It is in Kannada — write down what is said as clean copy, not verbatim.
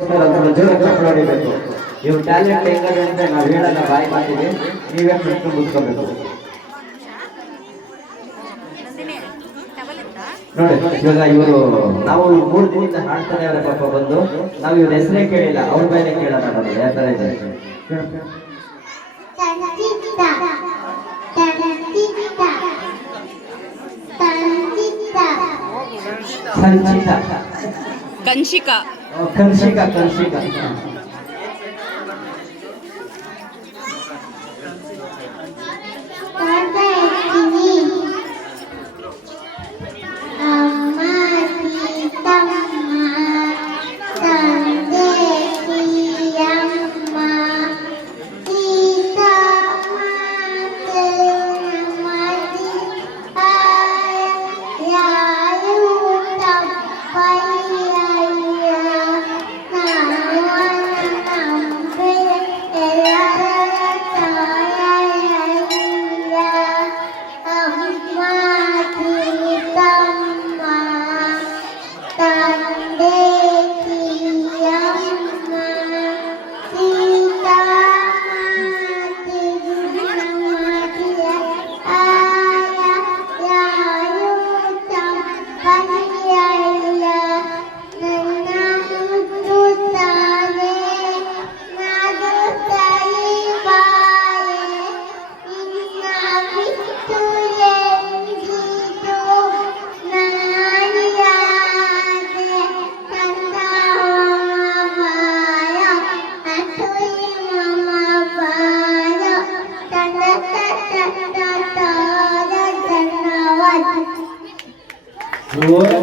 ಜೋರ ಚಪ್ಪಳ ಹೊಡಿಬೇಕು. ಇವ್ ಟ್ಯಾಲೆಂಟ್ ಹೆಂಗದೆ ಅಂತ ನಾವು ಹೇಳಲ್ಲ, ಬಾಯಿ ಮಾತಿಗೆ ನೀವೇ ಪ್ರಶ್ನೆ ಮುಗಿಸ್ಕೋಬೇಕು. ನೋಡಿ ಇವಾಗ ಇವರು ನಾವು 3 ದಿನದಿಂದ ಹಾಡ್ತಾನೆ ಅವರ ಪಾಪ ಬಂದು ನಾವು ಇವ್ರ ಹೆಸರೇ ಕೇಳಿಲ್ಲ, ಅವ್ರ ಮೇಲೆ ಕೇಳೋಣ. ನೋಡಿ ಯಾವ ತರ ಇದೆ. ಸಂಚಿತಾ ಕನ್ಶಿಕಾ ಕನ್ಶಿಕಾ ಕನ್ಶಿಕಾ Good.